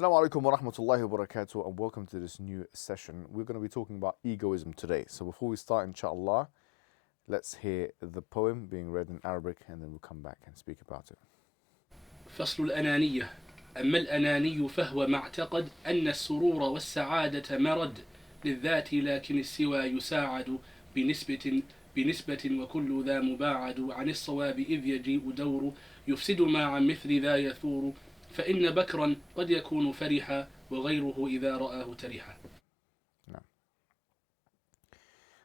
Assalamu alaikum wa rahmatullahi wa barakatuh, and welcome to this new session. We're going to be talking about egoism today. So before we start, inshallah, let's hear the poem being read in Arabic and then we'll come back and speak about it. فصل الأنانية. أما الأناني فهو ما اعتقد أن السرور والسعادة مرد للذات، لكن السوى يساعد بنسبة وكل ذا مباعد عن الصواب إذ يجيء دور يفسد ما عن مثل ذا يثور، فإن بكرا قد يكون فرحا وغيره إذا رآه ترحا.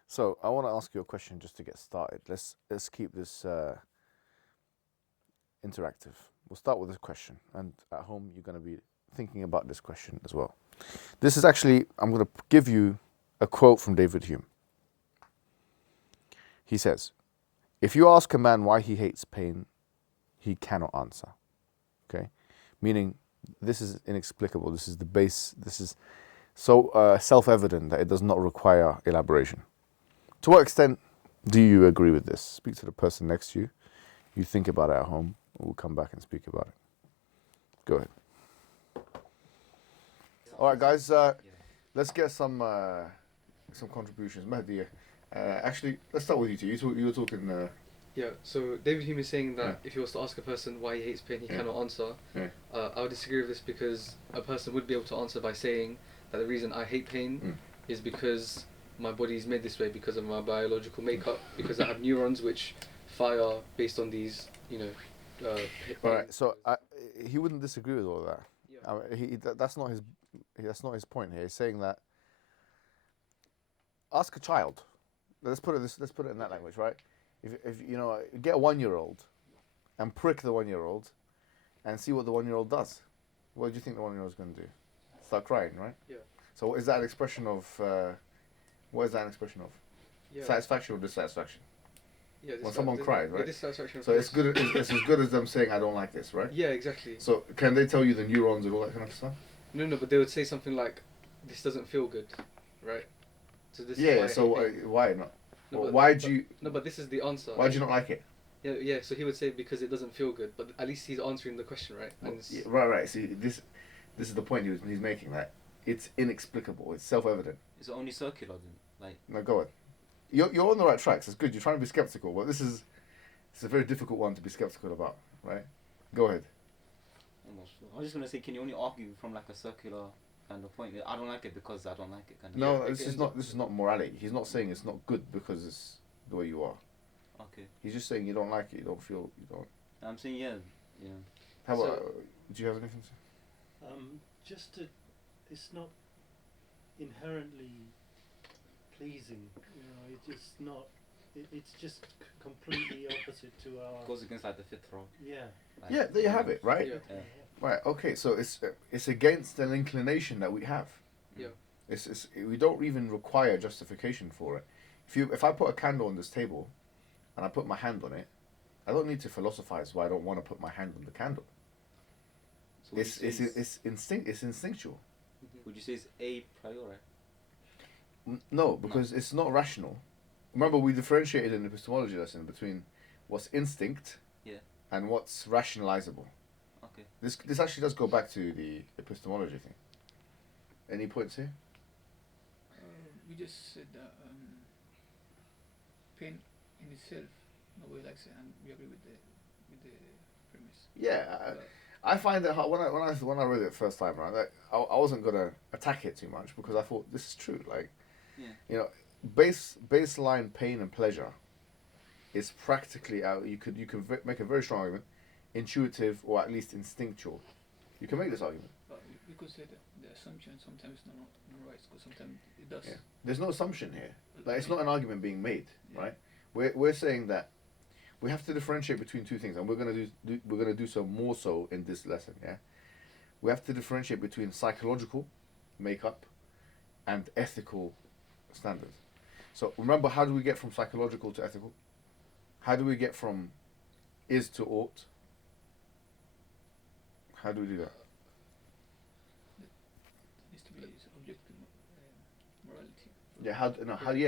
So I want to ask you a question just to get started. Let's keep this interactive. We'll start with this question, and at home you're going to be thinking about this question as well. This is actually, I'm going to give you a quote from David Hume. He says, "If you ask a man why he hates pain, he cannot answer." Okay? Meaning, this is inexplicable. This is the base. This is so self-evident that it does not require elaboration. To what extent do you agree with this? Speak to the person next to you. You think about it at home. We'll come back and speak about it. Go ahead. All right, guys. Let's get some contributions. Mahdi, actually, let's start with you two. You were talking. Yeah, so David Hume is saying that if he was to ask a person why he hates pain, he cannot answer. I would disagree with this because a person would be able to answer by saying that the reason I hate pain is because my body is made this way because of my biological makeup, because I have neurons which fire based on these, Right. So he wouldn't disagree with all of that. Yeah. That's not his point here. He's saying that ask a child. Let's put it in that language, right? If get a 1-year-old and prick the 1-year-old and see what the 1-year-old does. What do you think the 1-year-old is going to do? Start crying, right? Yeah. So is that an expression of what is that an expression of? Yeah. Satisfaction or dissatisfaction? Yeah, when someone cries, right? Yeah, dissatisfaction. So it's as good as them saying I don't like this, right? Yeah, exactly. So can they tell you the neurons and all that kind of stuff? No, but they would say something like, "This doesn't feel good," right? So this. Yeah. Is why not? No, but this is the answer. Why do you not like it? Yeah. So he would say because it doesn't feel good, but at least he's answering the question, right? Right. See, this is the point he's making. That it's inexplicable. It's self-evident. It's only circular then, like. No, go on. You're on the right tracks. It's good. You're trying to be skeptical, but it's a very difficult one to be skeptical about, right? Go ahead. I'm not sure. I was just gonna say, can you only argue from like a circular kind of point? I don't like it because I don't like it. Kind of. No, this is not morality. He's not saying it's not good because it's the way you are. Okay. He's just saying you don't like it. You don't feel. You don't. I'm saying yeah. How about? Do you have anything to say? It's not inherently pleasing. It's just not. It's just completely opposite to our. It goes against like the fifth law. Yeah. Like, Yeah, there you have it, right? Yeah. Right. Okay. So it's against an inclination that we have. Yeah. It's we don't even require justification for it. If I put a candle on this table, and I put my hand on it, I don't need to philosophize why I don't want to put my hand on the candle. So It's instinctual. Would you say it's a priori? No, because it's not rational. Remember, we differentiated in the epistemology lesson between what's instinct and what's rationalizable. Okay. This actually does go back to the epistemology thing. Any points here? We just said that pain in itself, nobody likes it, and we agree with the premise. Yeah, I find that when I read it first time around, I wasn't gonna attack it too much because I thought this is true. Like, baseline pain and pleasure is practically out. You can make a very strong argument, intuitive or at least instinctual. You can make this argument. But we could say that the assumption sometimes is not right, because sometimes it does. Yeah. There's no assumption here. Like, it's not an argument being made, right? We're saying that we have to differentiate between two things, and we're gonna do so more so in this lesson. Yeah, we have to differentiate between psychological makeup and ethical standards. So remember, how do we get from psychological to ethical? How do we get from is to ought? How do we do that? It needs to be objective morality. Yeah,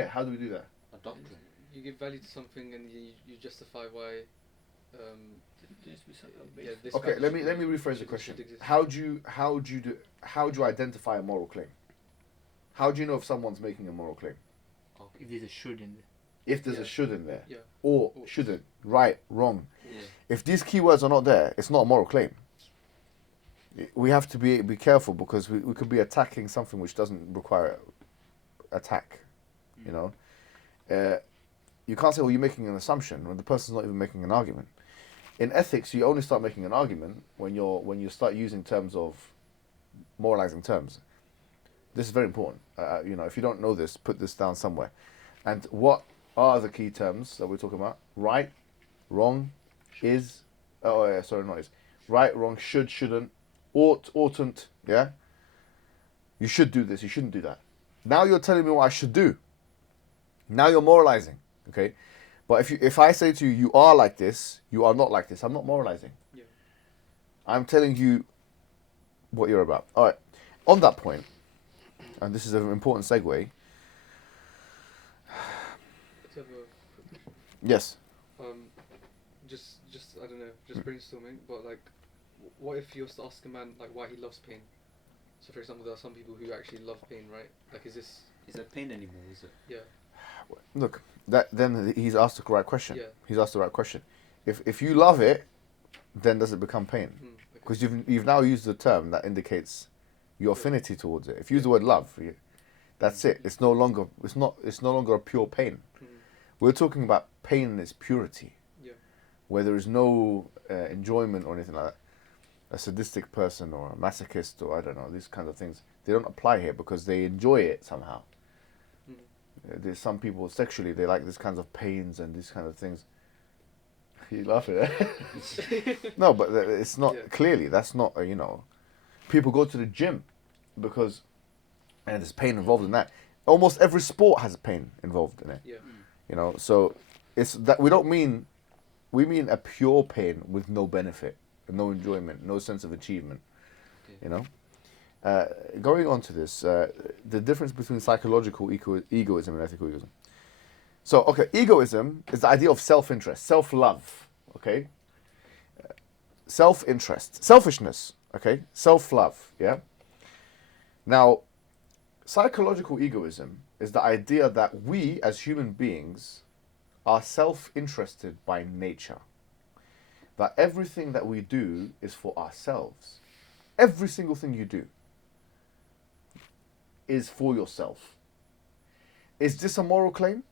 how do we do that? A doctrine. You give value to something and you justify why There needs to be some yeah, base. this Okay, fact let me should- rephrase the should question. exist. How do you identify a moral claim? How do you know if someone's making a moral claim? Okay. If there's a should in there. If there's a Yeah. should in there, Yeah. or Or- shouldn't, right, wrong. Yeah. If these keywords are not there, it's not a moral claim. We have to be careful because we could be attacking something which doesn't require attack. You know, you can't say, "Well, you're making an assumption," when the person's not even making an argument. In ethics, you only start making an argument when you start using terms of moralizing terms. This is very important. You know, if you don't know this, put this down somewhere. And what are the key terms that we're talking about? Right, wrong, is. Oh, yeah, sorry, not is. Right, wrong, should, shouldn't, ought, oughtn't. Yeah. You should do this. You shouldn't do that. Now you're telling me what I should do. Now you're moralizing. Okay. But if I say to you, you are like this, you are not like this, I'm not moralizing. Yeah. I'm telling you what you're about. All right. On that point, and this is an important segue. Let's have a quick question. Yes. Just I don't know, just brainstorming. But like, what if you was to ask a man like why he loves pain? So for example, there are some people who actually love pain, right? Like, is this? Is there pain anymore? Is it? Yeah. Look, then he's asked the right question. Yeah. He's asked the right question. If you love it, then does it become pain? Okay. Because you've now used the term that indicates your affinity towards it. If you use the word love, that's it. It's no longer a pure pain. We're talking about pain in its purity, Yeah. where there is no enjoyment or anything like that. A sadistic person or a masochist or I don't know, these kinds of things, they don't apply here because they enjoy it somehow. There's some people sexually, they like these kinds of pains and these kind of things. You laugh at it. No, but it's not, Yeah. clearly, that's not, you know, people go to the gym because, and there's pain involved in that. Almost every sport has pain involved in it. Yeah. You know, so it's that we mean a pure pain with no benefit, no enjoyment, no sense of achievement. Okay. You know, going on to this, the difference between psychological egoism and ethical egoism. So, okay, egoism is the idea of self-interest, self-love. Okay, self-interest, selfishness. Okay, self-love. Yeah. Now, psychological egoism is the idea that we as human beings are self-interested by nature. That everything that we do is for ourselves. Every single thing you do is for yourself. Is this a moral claim?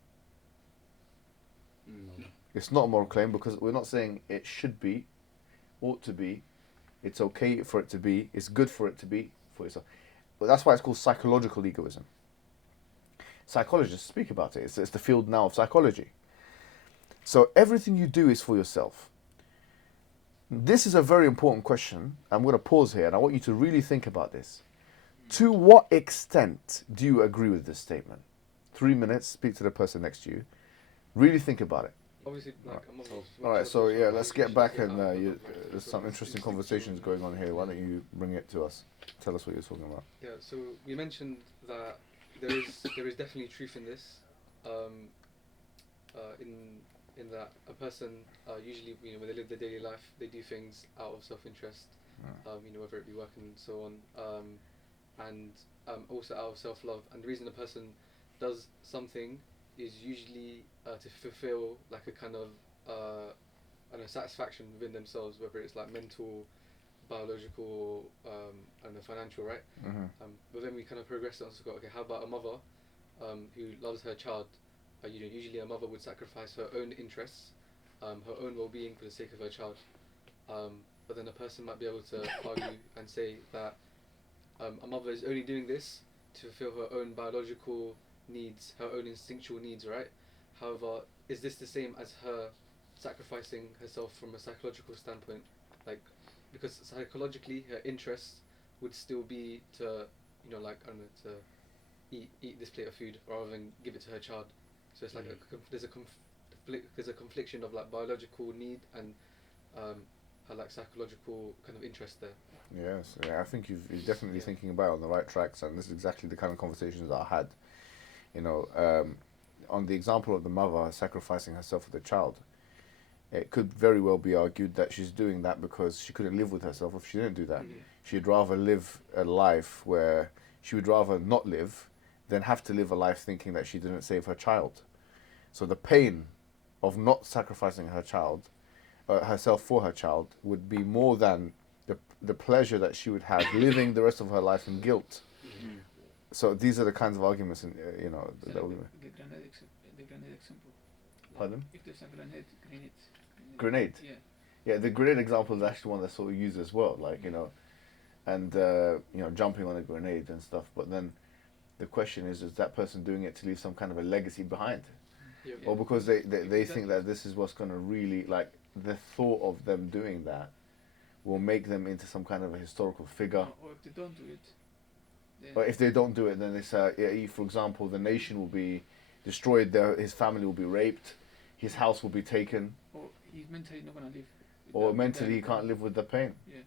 No. It's not a moral claim because we're not saying it should be, ought to be, it's okay for it to be, it's good for it to be for yourself. But that's why it's called psychological egoism. Psychologists speak about it. It's the field now of psychology. So everything you do is for yourself. This is a very important question. I'm going to pause here and I want you to really think about this. To what extent do you agree with this statement? 3 minutes, speak to the person next to you. Really think about it. Obviously, like, I'm not. All right, so yeah, let's get back and there's some interesting conversations going on here. Why don't you bring it to us? Tell us what you're talking about. Yeah, so we mentioned that there is definitely truth in this. In that a person usually, you know, when they live their daily life, they do things out of self-interest. You know, whether it be work and so on, and also out of self-love. And the reason a person does something is usually to fulfill like a kind of I don't know, satisfaction within themselves, whether it's like mental, biological, I don't know, financial, right? But then we kind of progress on to go, okay, how about a mother who loves her child? You know, usually a mother would sacrifice her own interests, her own well-being for the sake of her child. But then a person might be able to argue and say that a mother is only doing this to fulfill her own biological needs, her own instinctual needs, right? However, is this the same as her sacrificing herself from a psychological standpoint? Like, because psychologically her interest would still be to, you know, like, I don't know, to eat this plate of food rather than give it to her child. So it's like there's a confliction of like biological need and her like psychological kind of interest there. Yes, yeah, I think you're definitely thinking about it on the right tracks, and this is exactly the kind of conversations that I had. You know, on the example of the mother sacrificing herself for the child, it could very well be argued that she's doing that because she couldn't live with herself if she didn't do that. She'd rather live a life where she would rather not live than have to live a life thinking that she didn't save her child. So the pain of not sacrificing her child, herself for her child, would be more than the pleasure that she would have living the rest of her life in guilt. So these are the kinds of arguments, in, you know, So that we. the grenade example. Pardon? If there's a grenade. Grenade. Yeah. Yeah, the grenade example is actually one that's sort of used as well, like, you know, and you know, jumping on a grenade and stuff. But then the question is that person doing it to leave some kind of a legacy behind, or because they think that this is what's going to really, like, the thought of them doing that will make them into some kind of a historical figure. Or if they don't do it. But if they don't do it, then it's for example, the nation will be destroyed. His family will be raped. His house will be taken. Or he's mentally not gonna live. Or mentally he can't live with the pain. Yeah.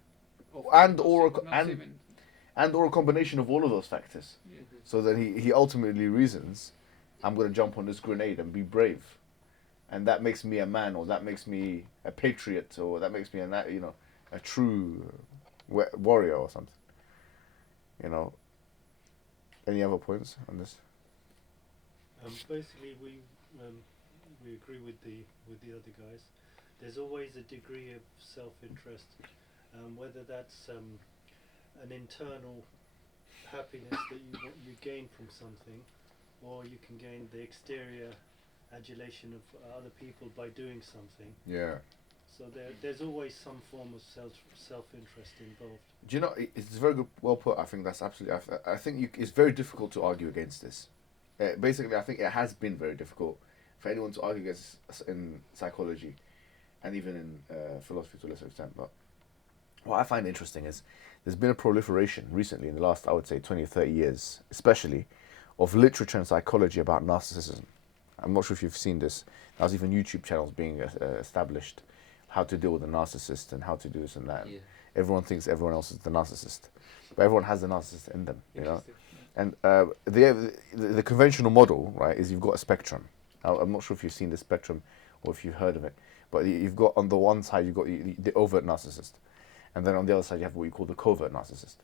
Or a combination of all of those factors. Yeah. So that he ultimately reasons, I'm going to jump on this grenade and be brave, and that makes me a man, or that makes me a patriot, or that makes me a true warrior or something. You know. Any other points on this? Basically, we agree with the other guys. There's always a degree of self-interest, whether that's an internal happiness that you gain from something, or you can gain the exterior adulation of other people by doing something. Yeah. So there's always some form of self-interest involved. Do you know, it's very good, well put. I think that's absolutely. I think it's very difficult to argue against this. Basically, I think it has been very difficult for anyone to argue against in psychology, and even in philosophy to a lesser extent. But what I find interesting is there's been a proliferation recently in the last, I would say, 20 or 30 years, especially, of literature and psychology about narcissism. I'm not sure if you've seen this. There's even YouTube channels being established, how to deal with a narcissist and how to do this and that. Yeah. Everyone thinks everyone else is the narcissist, but everyone has the narcissist in them, you know. And the conventional model, right, is you've got a spectrum. I'm not sure if you've seen the spectrum or if you've heard of it, but you've got, on the one side, you've got the overt narcissist, and then on the other side you have what you call the covert narcissist,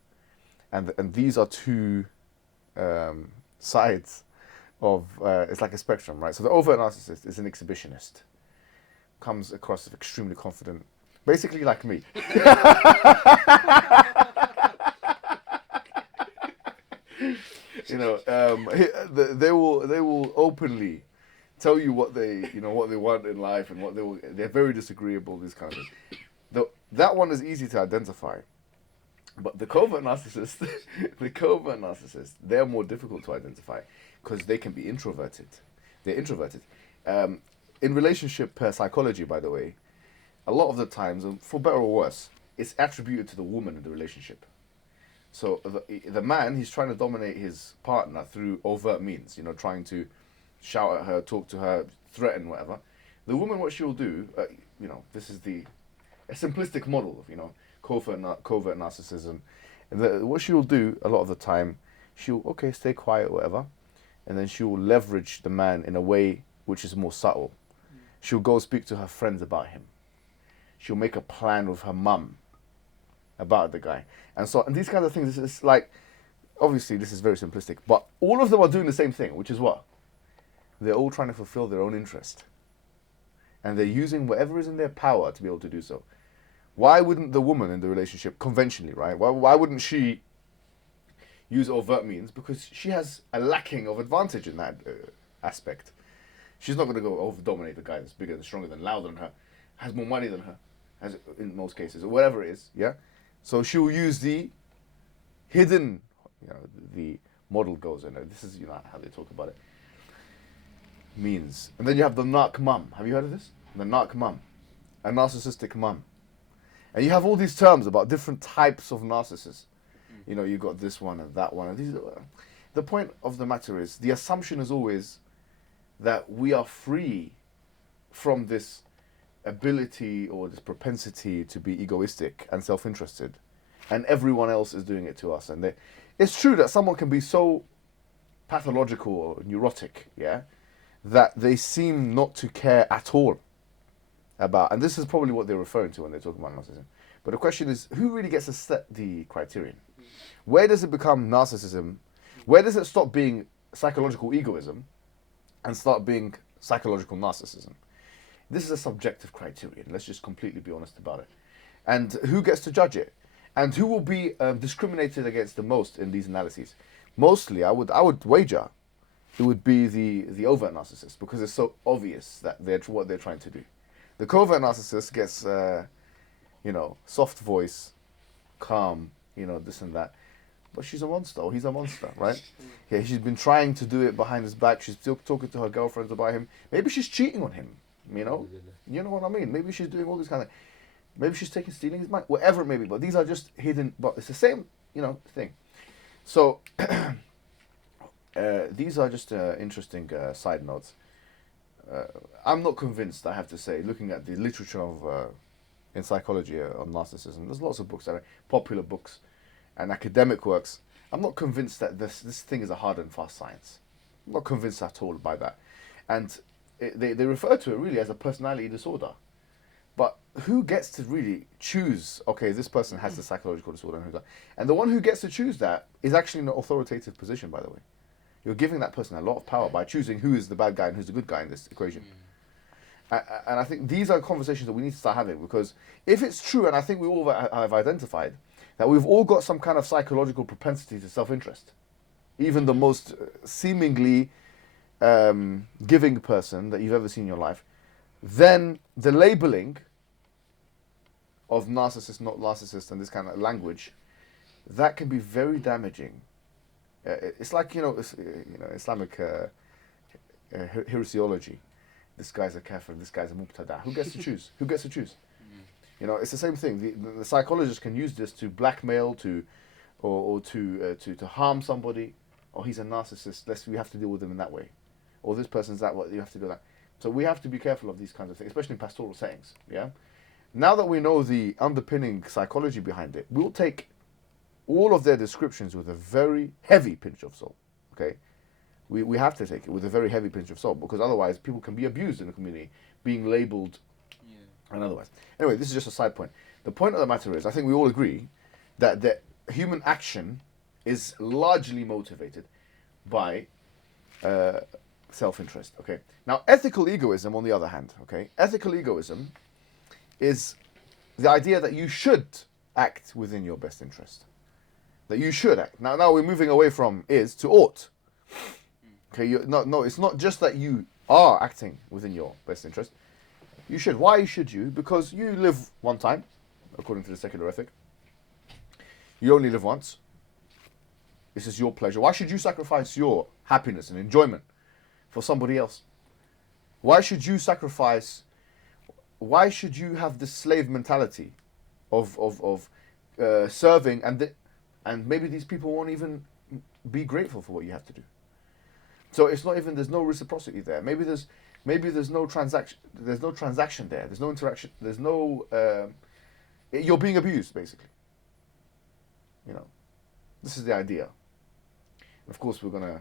and these are two sides of it's like a spectrum, right? So the overt narcissist is an exhibitionist, comes across as extremely confident, basically like me. You know, they will openly tell you what they want in life, and they're very disagreeable, these kind of things. That one is easy to identify, but the covert narcissist, they're more difficult to identify because they can be introverted. They're introverted. In relationship psychology, by the way, a lot of the times, for better or worse, it's attributed to the woman in the relationship. So the man, he's trying to dominate his partner through overt means, trying to shout at her, talk to her, threaten, whatever. The woman, what she'll do, this is a simplistic model of, covert narcissism. And what she'll do a lot of the time, she'll, stay quiet, whatever, and then she'll leverage the man in a way which is more subtle. She'll go speak to her friends about him. She'll make a plan with her mum about the guy. And these kinds of things, it's like, obviously this is very simplistic, but all of them are doing the same thing, which is what? They're all trying to fulfill their own interest. And they're using whatever is in their power to be able to do so. Why wouldn't the woman in the relationship, conventionally, right? Why wouldn't she use overt means? Because she has a lacking of advantage in that aspect. She's not going to go over-dominate the guy that's bigger and stronger than louder than her, has more money than her, has in most cases, or whatever it is, yeah? So she will use the hidden, the model goes in. This is, how they talk about it. Means. And then you have the narc mum. Have you heard of this? The narc mum. A narcissistic mum. And you have all these terms about different types of narcissists. You got this one and that one. And the point of the matter is, the assumption is always that we are free from this ability or this propensity to be egoistic and self-interested, and everyone else is doing it to us. And it's true that someone can be so pathological or neurotic, that they seem not to care at all about, and this is probably what they're referring to when they're talking about narcissism. But the question is, who really gets to set the criterion? Where does it become narcissism? Where does it stop being psychological egoism and start being psychological narcissism? This is a subjective criterion. Let's just completely be honest about it. And who gets to judge it? And who will be discriminated against the most in these analyses? Mostly, I would wager it would be the overt narcissist, because it's so obvious that what they're trying to do. The covert narcissist gets, soft voice, calm, this and that. But she's a monster, or he's a monster, right? Yeah, she's been trying to do it behind his back. She's still talking to her girlfriends about him. Maybe she's cheating on him, You know what I mean? Maybe she's doing all these kind of... Maybe she's stealing his money, whatever it may be. But these are just hidden... But it's the same, thing. So, these are just interesting side notes. I'm not convinced, I have to say, looking at the literature of in psychology on narcissism. There's lots of books that are popular books and academic works. I'm not convinced that this thing is a hard and fast science. I'm not convinced at all by that. And they refer to it really as a personality disorder. But who gets to really choose, okay, this person has the psychological disorder and who doesn't? And the one who gets to choose that is actually in an authoritative position, by the way. You're giving that person a lot of power by choosing who is the bad guy and who's the good guy in this equation. And I think these are conversations that we need to start having, because if it's true, and I think we all have identified, that we've all got some kind of psychological propensity to self-interest. Even the most seemingly giving person that you've ever seen in your life, then the labeling of narcissist, not narcissist, and this kind of language, that can be very damaging. It's like, Islamic heresiology. This guy's a kafir, this guy's a mubtada. Who gets to choose? Who gets to choose? It's the same thing. The psychologist can use this to blackmail, to harm somebody. Oh, he's a narcissist. We have to deal with him in that way. Or this person's that way. You have to do that. So we have to be careful of these kinds of things, especially in pastoral settings. Yeah. Now that we know the underpinning psychology behind it, we'll take all of their descriptions with a very heavy pinch of salt. Okay. We have to take it with a very heavy pinch of salt, because otherwise people can be abused in the community, being labelled and otherwise. Anyway, this is just a side point. The point of the matter is, I think we all agree that the human action is largely motivated by self-interest. Okay. Now, ethical egoism, on the other hand, ethical egoism is the idea that you should act within your best interest. That you should act. Now we're moving away from is to ought. Okay, it's not just that you are acting within your best interest. You should. Why should you? Because you live one time, according to the secular ethic. You only live once. This is your pleasure. Why should you sacrifice your happiness and enjoyment for somebody else? Why should you sacrifice? Why should you have this slave mentality of serving, and maybe these people won't even be grateful for what you have to do. So it's not even, there's no reciprocity there. Maybe there's no transaction. There's no transaction there. There's no interaction. There's no. You're being abused, basically. This is the idea. Of course, we're gonna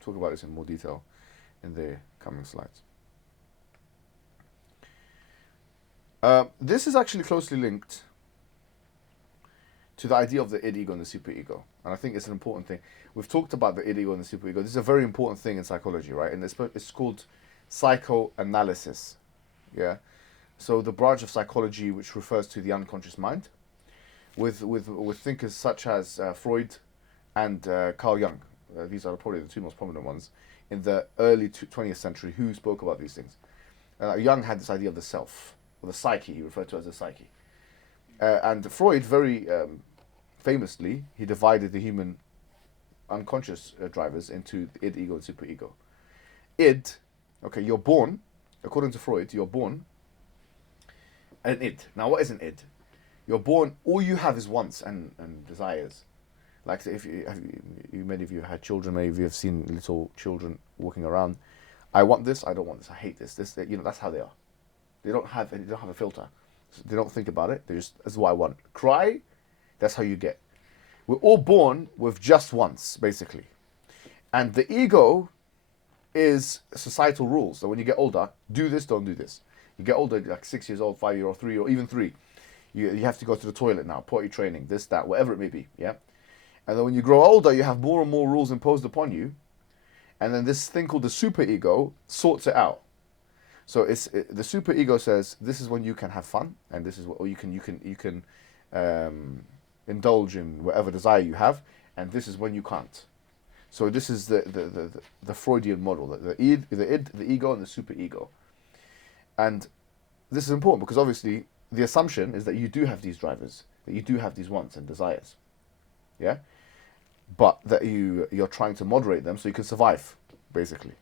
talk about this in more detail in the coming slides. This is actually closely linked to the idea of the id, ego, and the superego. And I think it's an important thing. We've talked about the id, ego, and the superego. This is a very important thing in psychology, right? And it's called psychoanalysis. Yeah. So the branch of psychology which refers to the unconscious mind, with thinkers such as Freud and Carl Jung. These are probably the two most prominent ones in the early 20th century who spoke about these things. Jung had this idea of the self, or the psyche. He referred to it as the psyche. And Freud, very famously, he divided the human unconscious drivers into id, ego, and superego. Id, you're born, according to Freud, you're born an id. Now, what is an id? You're born, all you have is wants and desires. Like, if many of you have had children, many of you have seen little children walking around. I want this, I don't want this, I hate this. That's how they are. They don't have a filter. They don't think about it. They just, that's what I want. Cry, that's how you get. We're all born with just wants, basically. And the ego is societal rules. So when you get older, do this, don't do this. You get older, like 6 years old, 5 year old, 3 or even 3. You have to go to the toilet now, potty training, this, that, whatever it may be. Yeah. And then when you grow older, you have more and more rules imposed upon you. And then this thing called the superego sorts it out. So the superego says this is when you can have fun, and this is what, or you can indulge in whatever desire you have, and this is when you can't. So this is the Freudian model, the id, the ego, and the superego. And this is important because obviously the assumption is that you do have these drivers, that you do have these wants and desires, yeah, but that you're trying to moderate them so you can survive, basically,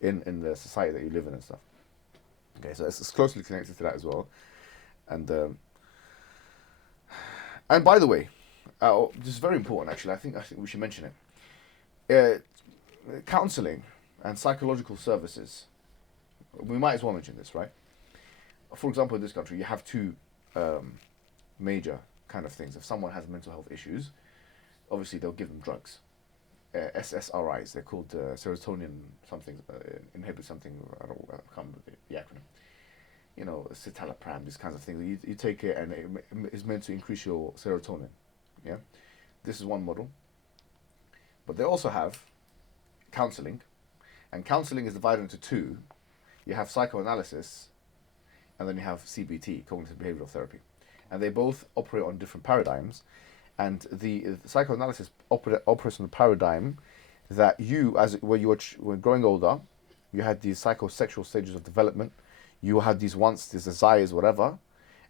in the society that you live in and stuff. Okay, so it's closely connected to that as well. And by the way, this is very important actually. I think we should mention it. Counseling and psychological services. We might as well mention this, right? For example, in this country, you have two major kind of things. If someone has mental health issues, obviously they'll give them drugs. SSRIs, they're called serotonin something, inhibit something, I can't remember the acronym. You know, citalopram, these kinds of things. You take it and it is meant to increase your serotonin. Yeah, this is one model. But they also have counseling, and counseling is divided into two. You have psychoanalysis, and then you have CBT, cognitive behavioral therapy, and they both operate on different paradigms. And the psychoanalysis operates on the paradigm that when growing older, you had these psychosexual stages of development. You had these wants, these desires, whatever,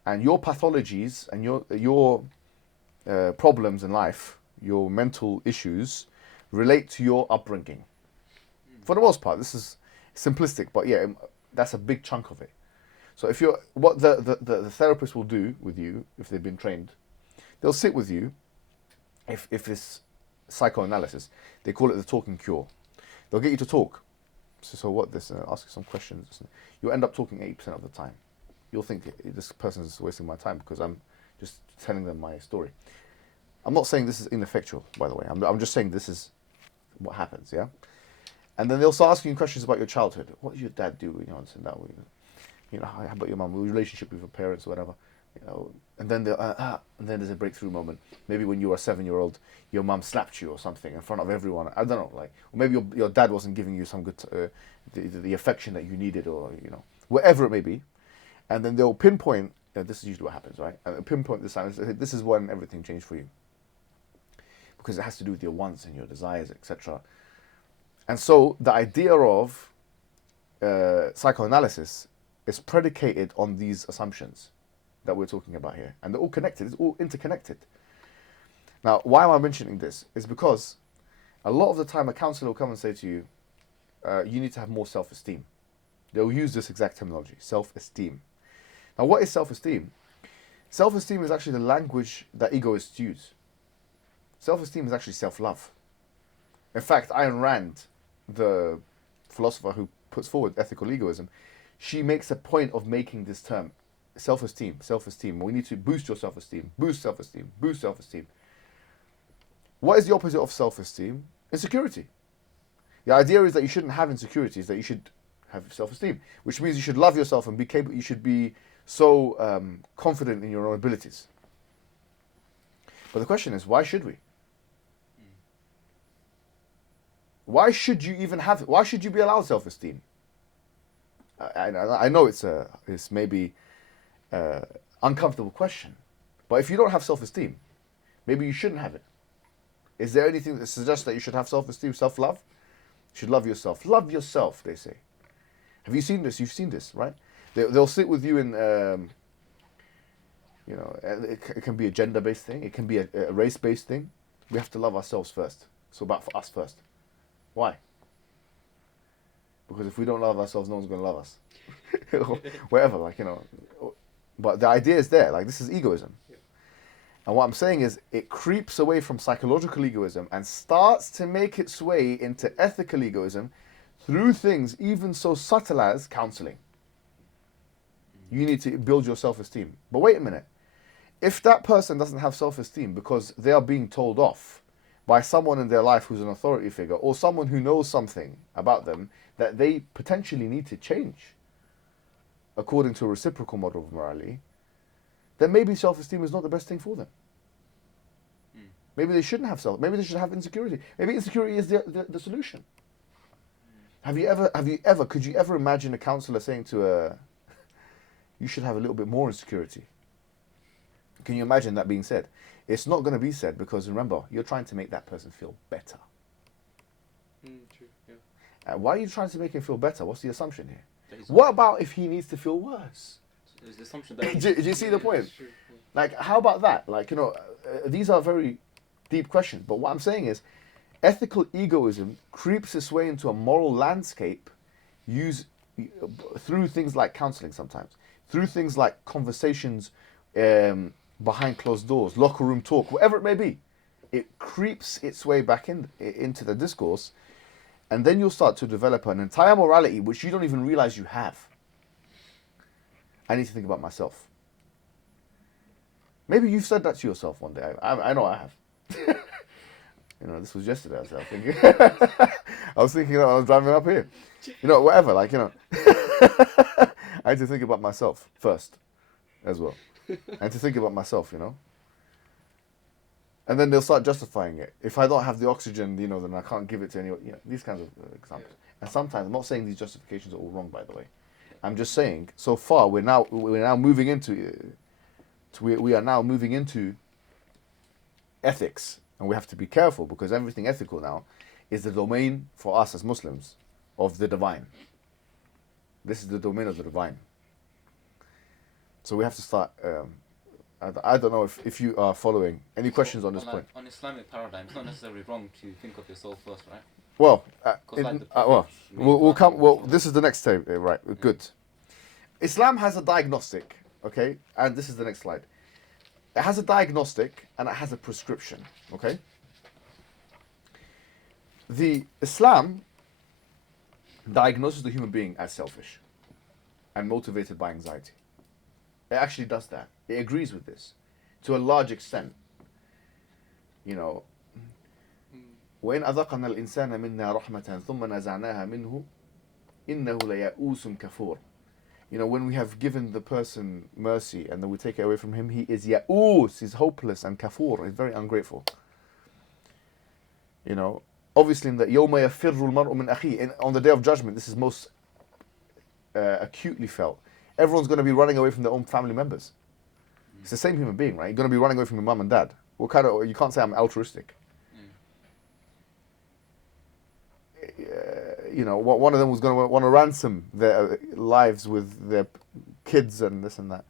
and your pathologies and your problems in life, your mental issues, relate to your upbringing. For the most part, this is simplistic, but yeah, that's a big chunk of it. So if what the therapist will do with you, if they've been trained, they'll sit with you. If it's psychoanalysis, they call it the talking cure. They'll get you to talk. So what this? Ask you some questions. You'll end up talking 80% of the time. You'll think this person is wasting my time because I'm just telling them my story. I'm not saying this is ineffectual, by the way. I'm just saying this is what happens, yeah? And then they'll start asking you questions about your childhood. What did your dad do? You know, and that. You know, how about your mum? Your relationship with your parents or whatever. You know, and then and then there's a breakthrough moment. Maybe when you were a 7-year-old, your mum slapped you or something in front of everyone. I don't know, like, or maybe your dad wasn't giving you some good the affection that you needed, or you know, whatever it may be. And then they'll pinpoint. This is usually what happens, right? And they'll pinpoint this time. This is when everything changed for you, because it has to do with your wants and your desires, etc. And so the idea of psychoanalysis is predicated on these assumptions that we're talking about here. And they're all connected, it's all interconnected. Now, why am I mentioning this? It's because a lot of the time a counsellor will come and say to you, you need to have more self-esteem. They'll use this exact terminology, self-esteem. Now, what is self-esteem? Self-esteem is actually the language that egoists use. Self-esteem is actually self-love. In fact, Ayn Rand, the philosopher who puts forward ethical egoism, she makes a point of making this term, self-esteem, self-esteem. We need to boost your self-esteem, boost self-esteem, boost self-esteem. What is the opposite of self-esteem? Insecurity. The idea is that you shouldn't have insecurities, that you should have self-esteem, which means you should love yourself and be capable, you should be so confident in your own abilities. But the question is, why should we? Why should you even have, why should you be allowed self-esteem? I know it's maybe uncomfortable question, but if you don't have self-esteem, maybe you shouldn't have it. Is there anything that suggests that you should have self-esteem, self-love? You should love yourself. Love yourself, they say. Have you seen this? You've seen this, right? They'll sit with you in, you know, it can be a gender-based thing. It can be a race-based thing. We have to love ourselves first. It's about for us first. Why? Because if we don't love ourselves, no one's going to love us. Whatever, like, you know. But the idea is there. Like, this is egoism. Yeah. And what I'm saying is it creeps away from psychological egoism and starts to make its way into ethical egoism through things even so subtle as counseling. You need to build your self-esteem. But wait a minute. If that person doesn't have self-esteem because they are being told off by someone in their life who's an authority figure or someone who knows something about them that they potentially need to change, according to a reciprocal model of morality, then maybe self-esteem is not the best thing for them. Maybe they shouldn't have maybe they should have insecurity. Maybe insecurity is the solution. Could you ever imagine a counselor saying to you should have a little bit more insecurity? Can you imagine that being said? It's not going to be said because remember, you're trying to make that person feel better. True, yeah. Why are you trying to make him feel better? What's the assumption here? What about if he needs to feel worse? There's the assumption that do you see the point? True, yeah. Like, how about that? Like, these are very deep questions. But what I'm saying is, ethical egoism creeps its way into a moral landscape through things like counseling sometimes, through things like conversations behind closed doors, locker room talk, whatever it may be. It creeps its way back into the discourse, and then you'll start to develop an entire morality which you don't even realize you have. I need to think about myself. Maybe you've said that to yourself one day. I know I have. This was yesterday. I was thinking. I was thinking that I was driving up here. Whatever. I had to think about myself first, as well. I had to think about myself. And then they'll start justifying it. If I don't have the oxygen, then I can't give it to anyone. These kinds of examples. Yeah. And sometimes I'm not saying these justifications are all wrong, by the way. I'm just saying. So far, we're now moving into. We are now moving into ethics, and we have to be careful because everything ethical now is the domain for us as Muslims of the divine. This is the domain of the divine. So we have to start. I don't know if you are following. Any questions on this point? On Islamic paradigm, it's not necessarily wrong to think of yourself first, right? Well, We'll come. Well, this is the next step, right? Good. Islam has a diagnostic, okay, and this is the next slide. It has a diagnostic and it has a prescription, okay. The Islam diagnoses the human being as selfish and motivated by anxiety. It actually does that. It agrees with this to a large extent. وإن أذقنا الإنسان منا رحمة ثم نزعناها منه إنه ليئوس كفور. When we have given the person mercy and then we take it away from him, he is ya'us, he's hopeless, and kafur, he's very ungrateful. Obviously in the يَوْمَ يَفِرُّ الْمَرْءُ مِنْ أَخِيهِ, on the Day of Judgment, this is most acutely felt. Everyone's going to be running away from their own family members. It's the same human being, right? You're going to be running away from your mum and dad. You can't say I'm altruistic. One of them was going to want to ransom their lives with their kids and this and that.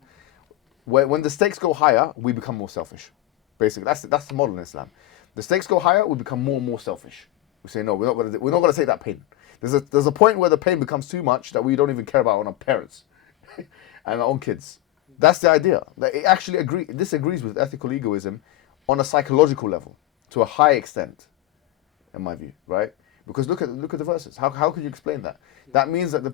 When the stakes go higher, we become more selfish. Basically, that's the model in Islam. The stakes go higher, we become more and more selfish. We say no, we're not going to take that pain. There's a point where the pain becomes too much that we don't even care about our parents and our own kids. That's the idea. This agrees with ethical egoism on a psychological level to a high extent, in my view, right? Because look at the verses. How could you explain that? That means that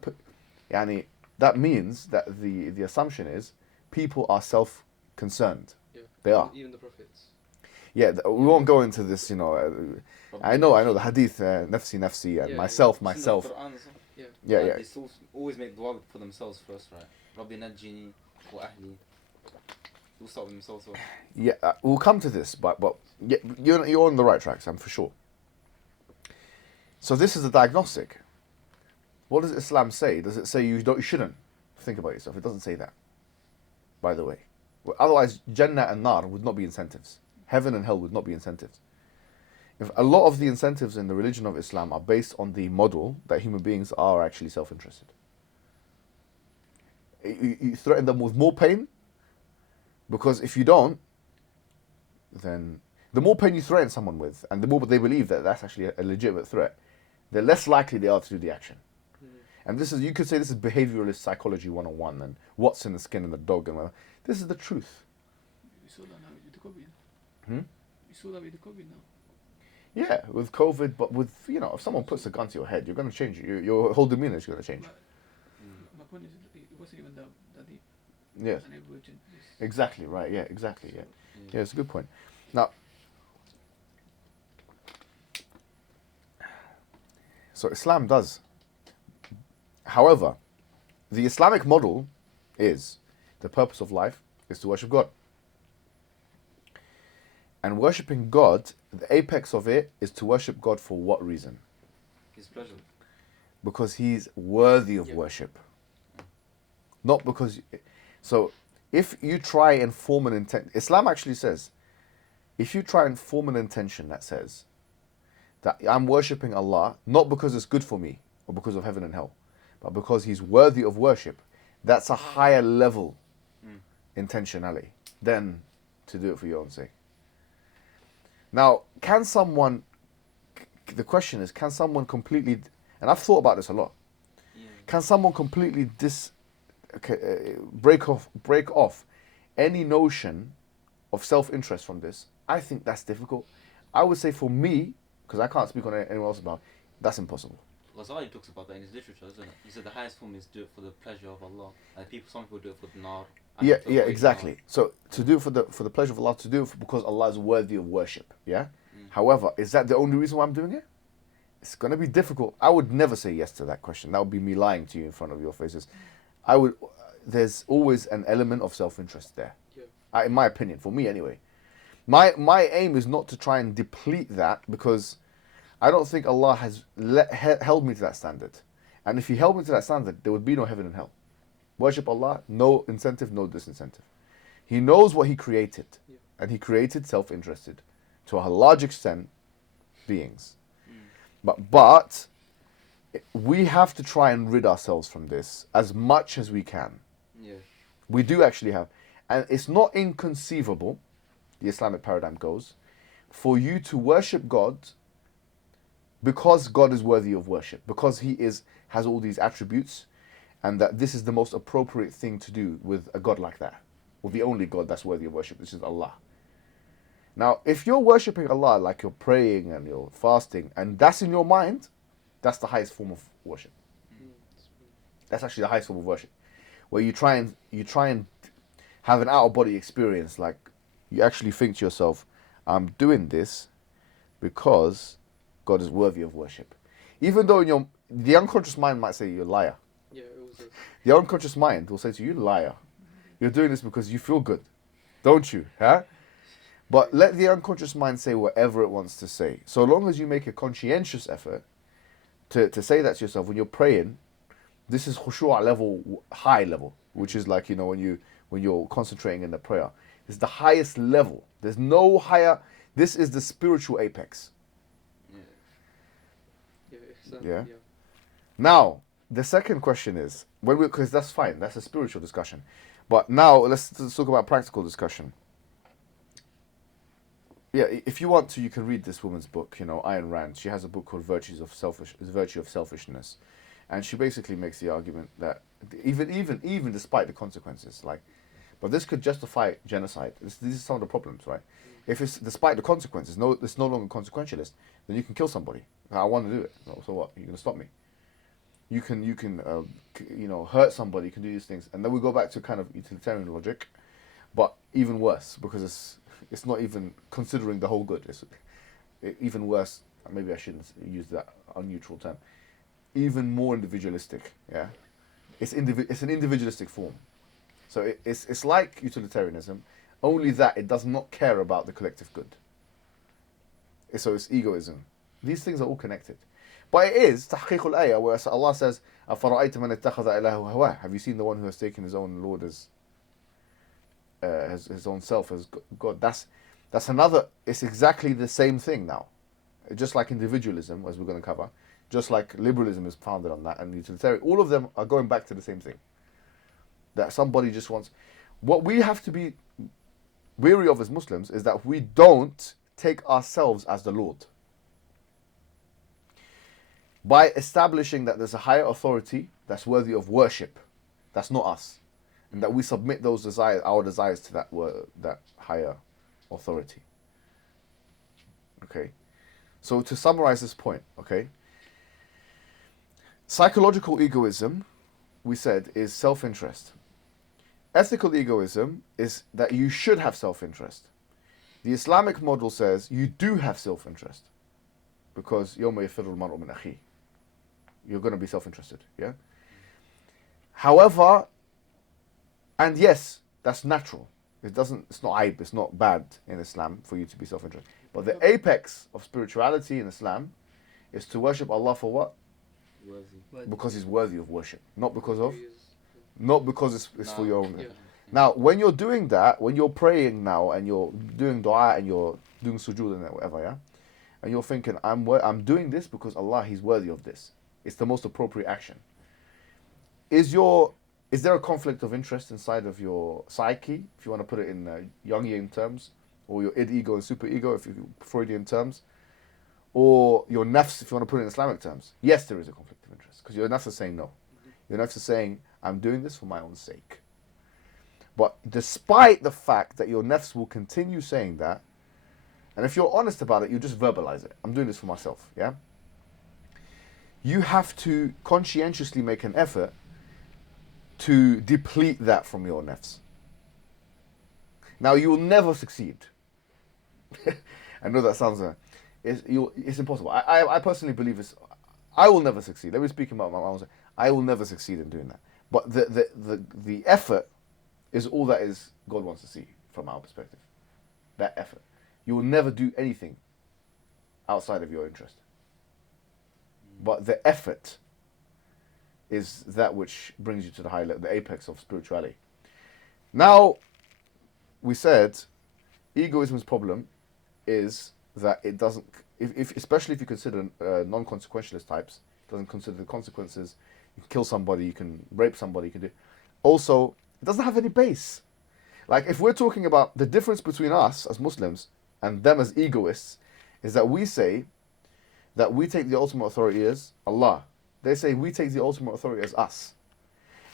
the assumption is people are self-concerned. Yeah. They are. Even the prophets. Yeah, we won't go into this. I know the hadith, nafsi nafsi, and myself. Yeah. Yeah. They always make dua for themselves first, right? Rabbi najjini wa ahli. We'll start with themselves first. Yeah, we'll come to this, but yeah, you're on the right track, Sam, for sure. So this is a diagnostic. What does Islam say? Does it say you shouldn't think about yourself? It doesn't say that, by the way. Well, otherwise, Jannah and Nar would not be incentives. Heaven and hell would not be incentives. If a lot of the incentives in the religion of Islam are based on the model that human beings are actually self-interested. You threaten them with more pain, because if you don't, then the more pain you threaten someone with, and the more they believe that that's actually a legitimate threat, the less likely they are to do the action. And you could say this is behavioralist psychology 101 and what's in the skin of the dog and whatever. This is the truth. We saw that now with the COVID. Hmm? We saw that with the COVID now. Yeah, with COVID, but with, if someone puts a gun to your head, you're going to change it. Your whole demeanor is going to change. My point is, it wasn't even that deep. Yes. And everybody changed this. Exactly, right, yeah, exactly, yeah. Yeah, it's a good point. Now, so Islam does. However, the Islamic model is the purpose of life is to worship God. And worshipping God, the apex of it is to worship God for what reason? His pleasure. Because he's worthy of Yeah. worship. Not because... So, if you try and form an intent... Islam actually says, if you try and form an intention that says that I'm worshipping Allah, not because it's good for me, or because of heaven and hell, but because he's worthy of worship, that's a higher level intentionality than to do it for your own sake. Now, can someone... The question is, can someone completely... And I've thought about this a lot. Yeah. Can someone completely break off any notion of self-interest from this? I think that's difficult. I would say for me, because I can't speak on anyone else about it, that's impossible. Ghazali talks about that in his literature, isn't it? He said the highest form is do it for the pleasure of Allah. Like some people do it for the nar. Yeah, exactly. So to do it for the pleasure of Allah, to do it because Allah is worthy of worship. Yeah. However, is that the only reason why I'm doing it? It's going to be difficult. I would never say yes to that question. That would be me lying to you in front of your faces. I would. There's always an element of self-interest there. Yeah. In my opinion, for me anyway. My aim is not to try and deplete that, because I don't think Allah has held me to that standard. And if He held me to that standard, there would be no heaven and hell. Worship Allah, no incentive, no disincentive. He knows what He created. Yeah. And He created self-interested, to a large extent, beings. But we have to try and rid ourselves from this as much as we can. Yeah. We do actually have. And it's not inconceivable, the Islamic paradigm goes, for you to worship God because God is worthy of worship, because He has all these attributes, and that this is the most appropriate thing to do with a God like that, or the only God that's worthy of worship, which is Allah. Now, if you're worshipping Allah, like you're praying and you're fasting, and that's in your mind, that's the highest form of worship. That's actually the highest form of worship, where you try and have an out-of-body experience, like you actually think to yourself, I'm doing this because God is worthy of worship. Even though the unconscious mind might say you're a liar. Yeah, it was The unconscious mind will say to you, liar. You're doing this because you feel good, don't you? Huh? But let the unconscious mind say whatever it wants to say. So long as you make a conscientious effort to say that to yourself when you're praying, this is khushu' level, high level, which is like, when you're concentrating in the prayer. It's the highest level. There's no higher. This is the spiritual apex. Yeah. Now, the second question is, because that's fine, that's a spiritual discussion. But now let's talk about practical discussion. Yeah, if you want to, you can read this woman's book, Ayn Rand. She has a book called Virtue of Selfishness. And she basically makes the argument that even despite the consequences, but this could justify genocide. These are some of the problems, right? If it's despite the consequences, it's no longer consequentialist, then you can kill somebody. I want to do it. So what? You're going to stop me? You can hurt somebody. You can do these things, and then we go back to kind of utilitarian logic, but even worse, because it's not even considering the whole good. It's even worse. Maybe I shouldn't use that unneutral term. Even more individualistic. Yeah, it's an individualistic form. So it's like utilitarianism, only that it does not care about the collective good. So it's egoism. These things are all connected. But it is tahqiqul ayah, where Allah says, أَفَرَأَيْتَ مَنِ اتَّخَذَ إِلَهَهُ هَوَاهُ. Have you seen the one who has taken his own Lord as his own self as God? That's another. It's exactly the same thing now. Just like individualism, as we're going to cover, just like liberalism is founded on that, and utilitarian, all of them are going back to the same thing. That somebody just wants. What we have to be wary of as Muslims is that we don't take ourselves as the Lord. By establishing that there's a higher authority that's worthy of worship, that's not us, and that we submit our desires to that higher authority. Okay, so to summarize this point, okay, psychological egoism, we said, is self-interest. Ethical egoism is that you should have self-interest. The Islamic model says you do have self-interest, because يَوْمَ يَفِرُّ الْمَرْءُ مِنْ أَخِيهِ. You're going to be self-interested, yeah? However, And yes, that's natural. It's not aib, it's not bad in Islam for you to be self-interested. But the apex of spirituality in Islam is to worship Allah for what? Worthy. Because He's worthy of worship. Not because it's for No. your own. Yeah. Now, when you're doing that, when you're praying now and you're doing dua and you're doing sujood and whatever, yeah? And you're thinking, I'm doing this because Allah, He's worthy of this. It's the most appropriate action. Is there a conflict of interest inside of your psyche, if you want to put it in Jungian terms, or your id, ego, and super ego, if you Freudian terms, or your nafs, if you want to put it in Islamic terms? Yes, there is a conflict of interest, because your nafs is saying no. Your nafs is saying, I'm doing this for my own sake. But despite the fact that your nafs will continue saying that, and if you're honest about it, you just verbalize it. I'm doing this for myself, yeah? You have to conscientiously make an effort to deplete that from your nafs. Now, you will never succeed. I know that sounds... it's impossible. I personally believe it's... I will never succeed. Let me speak about my own... I will never succeed in doing that. But the effort is all that is God wants to see from our perspective. That effort. You will never do anything outside of your interest. But the effort is that which brings you to the high level, the apex of spirituality. Now, we said egoism's problem is that it doesn't, especially if you consider non-consequentialist types, it doesn't consider the consequences. You can kill somebody, you can rape somebody, you can do. Also, it doesn't have any base. Like, if we're talking about the difference between us as Muslims and them as egoists, is that we say that we take the ultimate authority as Allah. They say we take the ultimate authority as us.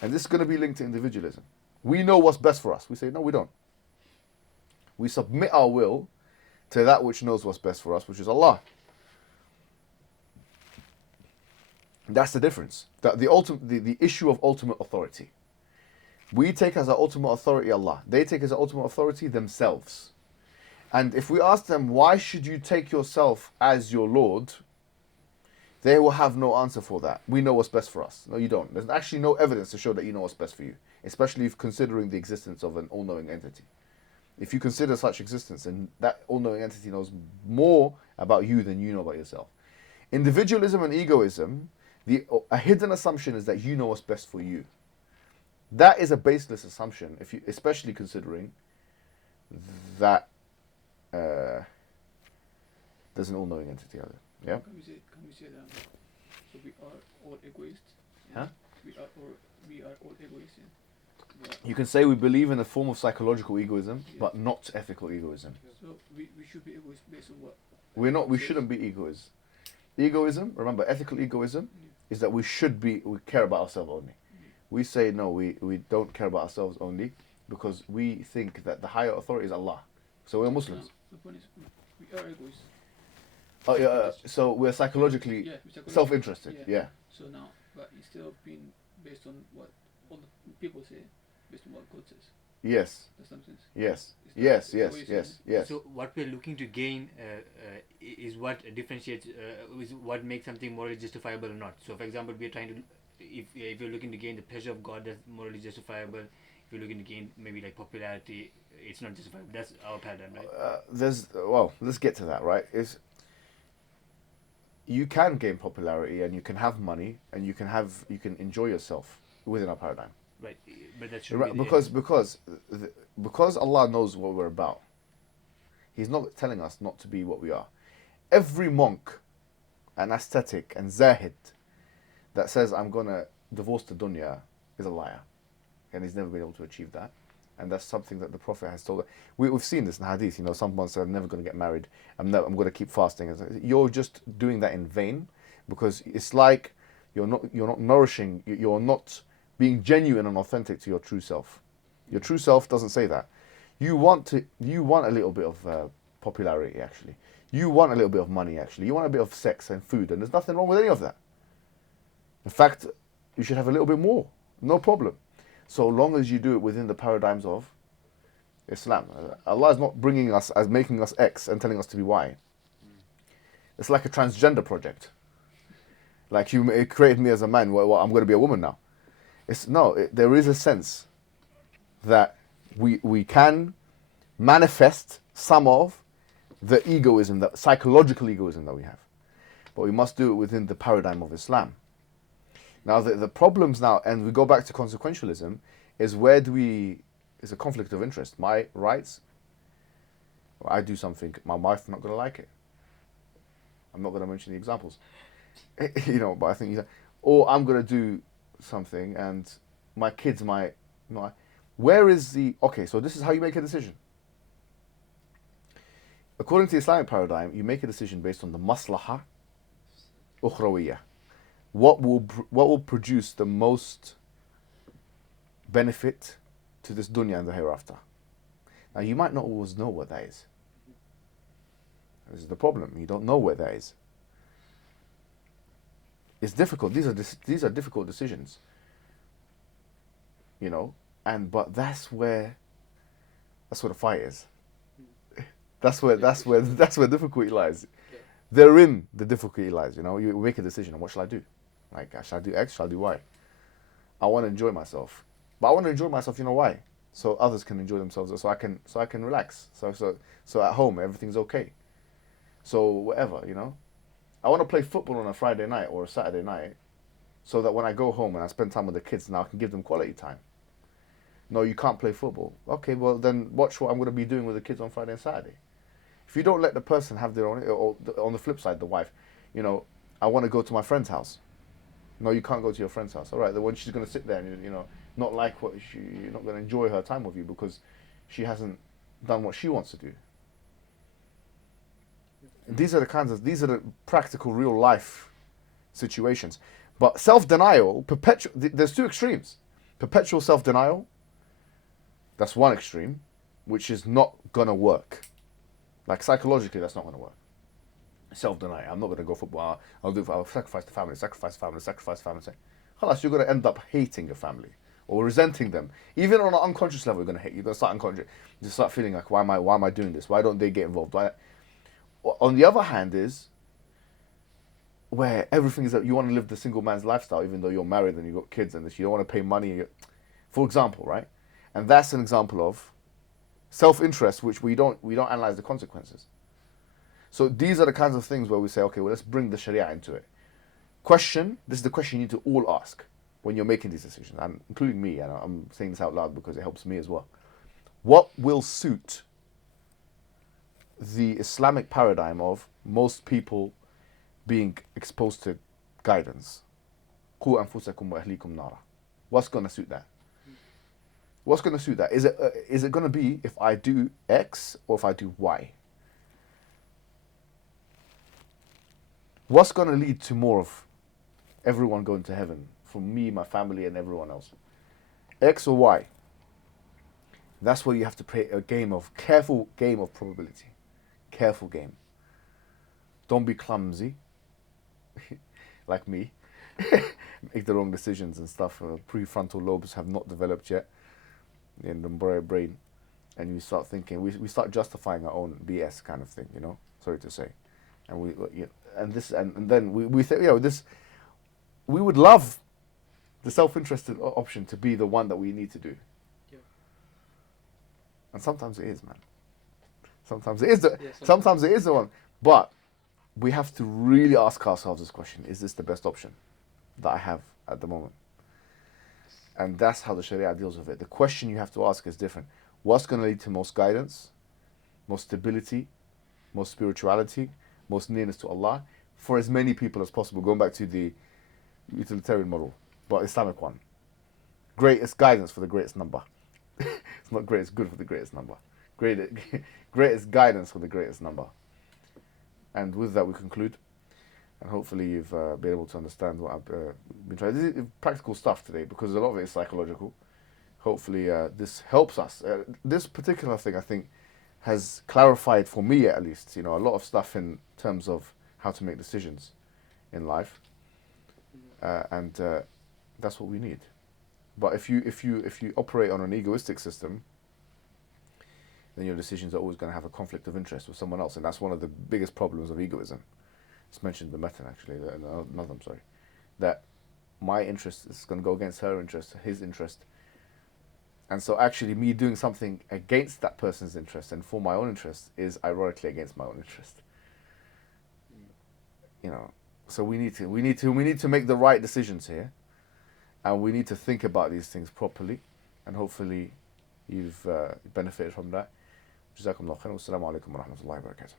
And this is going to be linked to individualism. We know what's best for us. We say, no, we don't. We submit our will to that which knows what's best for us, which is Allah. That's the difference. The issue of ultimate authority. We take as our ultimate authority Allah. They take as our ultimate authority themselves. And if we ask them, why should you take yourself as your Lord? They will have no answer for that. We know what's best for us. No, you don't. There's actually no evidence to show that you know what's best for you, especially if considering the existence of an all-knowing entity. If you consider such existence, and that all-knowing entity knows more about you than you know about yourself. Individualism and egoism, a hidden assumption is that you know what's best for you. That is a baseless assumption, especially considering that there's an all-knowing entity out there. Yeah. Can we say that? So we are all egoists. Huh? We are all egoists. Yeah. You can say we believe in a form of psychological egoism, but not ethical egoism. So we should be egoists based on what? We're not. We shouldn't be egoists. Egoism. Remember, ethical egoism is that we care about ourselves only. We say no. We don't care about ourselves only because we think that the higher authority is Allah. So we're Muslims. The point is, we are egoists. Oh yeah. So we're psychologically self-interested. Yeah. So now, but instead of being based on what all the people say, based on what God says. Yes. Does that make sense? Yes. So what we're looking to gain is what differentiates, is what makes something morally justifiable or not. So, for example, we're trying to, if you're looking to gain the pleasure of God, that's morally justifiable. If you're looking to gain maybe like popularity, it's not justifiable. That's our paradigm, right? Let's get to that, right? You can gain popularity and you can have money and you can enjoy yourself within our paradigm. Right, but that should be because Allah knows what we're about. He's not telling us not to be what we are. Every monk, and ascetic, and zahid that says I'm gonna divorce the dunya is a liar, and he's never been able to achieve that. And that's something that the Prophet has told us. We've seen this in hadith. You know, someone said, "I'm never going to get married. I'm going to keep fasting." You're just doing that in vain, because it's like you're not nourishing. You're not being genuine and authentic to your true self. Your true self doesn't say that. You want a little bit of popularity. Actually, you want a little bit of money. Actually, you want a bit of sex and food, and there's nothing wrong with any of that. In fact, you should have a little bit more. No problem. So long as you do it within the paradigms of Islam. Allah is not bringing us as making us X and telling us to be Y. It's like a transgender project. Like it created me as a man, well, I'm going to be a woman now. There is a sense that we can manifest some of the egoism, the psychological egoism that we have. But we must do it within the paradigm of Islam. Now, the problems now, and we go back to consequentialism, is where do we, is a conflict of interest. My rights, or I do something, my wife's not going to like it. I'm not going to mention the examples. You know, but I think, or I'm going to do something and my kids might not. Where is the, okay, so this is how you make a decision. According to the Islamic paradigm, you make a decision based on the maslaha ukhrawiyah. What will produce the most benefit to this dunya and the hereafter? Now, you might not always know what that is. This is the problem. You don't know where that is. It's difficult. These are difficult decisions. You know, but that's where the fight is. That's where difficulty lies. Therein the difficulty lies. You know, you make a decision. What shall I do? Like, shall I do X? Shall I do Y? I want to enjoy myself, but I want to enjoy myself. You know why? So others can enjoy themselves. So I can relax. So at home everything's okay. So whatever, you know. I want to play football on a Friday night or a Saturday night, so that when I go home and I spend time with the kids, now I can give them quality time. No, you can't play football. Okay, well then watch what I'm going to be doing with the kids on Friday and Saturday. If you don't let the person have their own, or on the flip side, the wife, you know, I want to go to my friend's house. No, you can't go to your friend's house. All right, the one she's going to sit there and, you know, not like what you're not going to enjoy her time with you because she hasn't done what she wants to do. These are the practical real life situations. But self-denial, there's two extremes. Perpetual self-denial, that's one extreme, which is not going to work. Like psychologically, that's not going to work. Self-denial. I'm not going to go football. I'll sacrifice the family, sacrifice the family, sacrifice the family. Halas, you're going to end up hating your family or resenting them. Even on an unconscious level, you're going to hate. You're going to start unconscious. You start feeling like, why am I doing this? Why don't they get involved? On the other hand is where everything is that you want to live the single man's lifestyle, even though you're married and you've got kids and this, you don't want to pay money, for example, right? And that's an example of self-interest, which we don't analyze the consequences. So these are the kinds of things where we say, okay, well, let's bring the Sharia into it. This is the question you need to all ask when you're making these decisions, and including me, and I'm saying this out loud because it helps me as well. What will suit the Islamic paradigm of most people being exposed to guidance? قُوا أَنفُسَكُمْ وَأَهْلِيكُمْ نَارًا. What's going to suit that? What's going to suit that? Is it going to be if I do X or if I do Y? What's going to lead to more of everyone going to heaven? From me, my family, and everyone else. X or Y? That's where you have to play a careful game of probability. Careful game. Don't be clumsy, like me. Make the wrong decisions and stuff. Prefrontal lobes have not developed yet in the brain, and you start thinking. We start justifying our own BS kind of thing. You know, sorry to say, and then we think, you know, this. We would love the self-interested option to be the one that we need to do. Yeah. And sometimes it is, man. Sometimes it is the one. But we have to really ask ourselves this question: is this the best option that I have at the moment? And that's how the Sharia deals with it. The question you have to ask is different. What's going to lead to most guidance, most stability, most spirituality, most nearness to Allah for as many people as possible? Going back to the utilitarian model, but Islamic one. Greatest guidance for the greatest number. It's not greatest good for the greatest number. Greatest guidance for the greatest number. And with that we conclude. And hopefully you've been able to understand what I've been trying. This is practical stuff today because a lot of it is psychological. Hopefully this helps us. This particular thing I think has clarified for me at least, you know, a lot of stuff in terms of how to make decisions in life. And that's what we need. But if you operate on an egoistic system, then your decisions are always going to have a conflict of interest with someone else, and that's one of the biggest problems of egoism. It's mentioned in the method actually, another, that my interest is going to go against her interest, his interest, And so actually me doing something against that person's interest and for my own interest is ironically against my own interest. You know, so we need to make the right decisions here, and we need to think about these things properly, and hopefully you've benefited from that. Jazakumullah khairan. Wassalamu alaikum wa rahmatullahi wa barakatuh.